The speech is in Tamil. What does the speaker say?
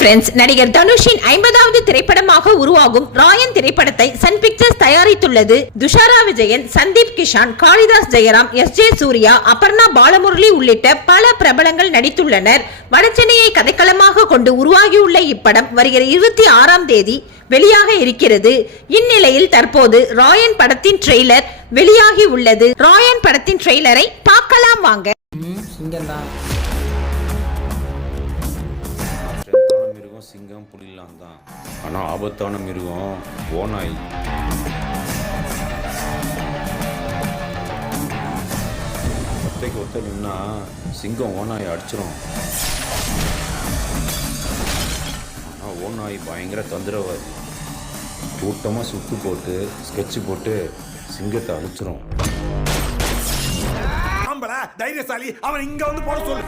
ஃப்ரெண்ட்ஸ், நடிகர் தனுஷின் 50வது திரைப்படமாக உருவாகும் ராயன் திரைப்படத்தை சன் பிக்சர்ஸ் தயாரித்துள்ளது. துஷாரா விஜயன், சந்தீப் கிஷான், காளிதாஸ் ஜெயராம், எஸ்.ஜே. சூர்யா, அபர்ணா பாலமுரளி உள்ளிட்ட பல பிரபலங்கள் நடித்துள்ளனர். வடசென்னையை கதைக்களமாக கொண்டு உருவாகியுள்ள இப்படம் வருகிற 26ஆம் தேதி வெளியாக இருக்கிறது. இந்நிலையில் தற்போது ராயன் படத்தின் ட்ரெய்லர் வெளியாகி உள்ளது. ராயன் படத்தின் ட்ரெய்லரை பார்க்கலாம் வாங்க. சிங்கம் புலிலாம் தான், ஆனால் ஆபத்தான மிருகம் ஓநாய். ஒத்தைக்கு ஒத்த நின்னா சிங்கம் ஓநாயை அடிச்சிடும். ஆனால் ஓநாய் பயங்கர தொந்தரவாதி. கூட்டமாக சுத்து போட்டு ஸ்கெட்சு போட்டு சிங்கத்தை அழிச்சிரும். தைரியசாலி, அவன் இங்க வந்து போட சொல்லு.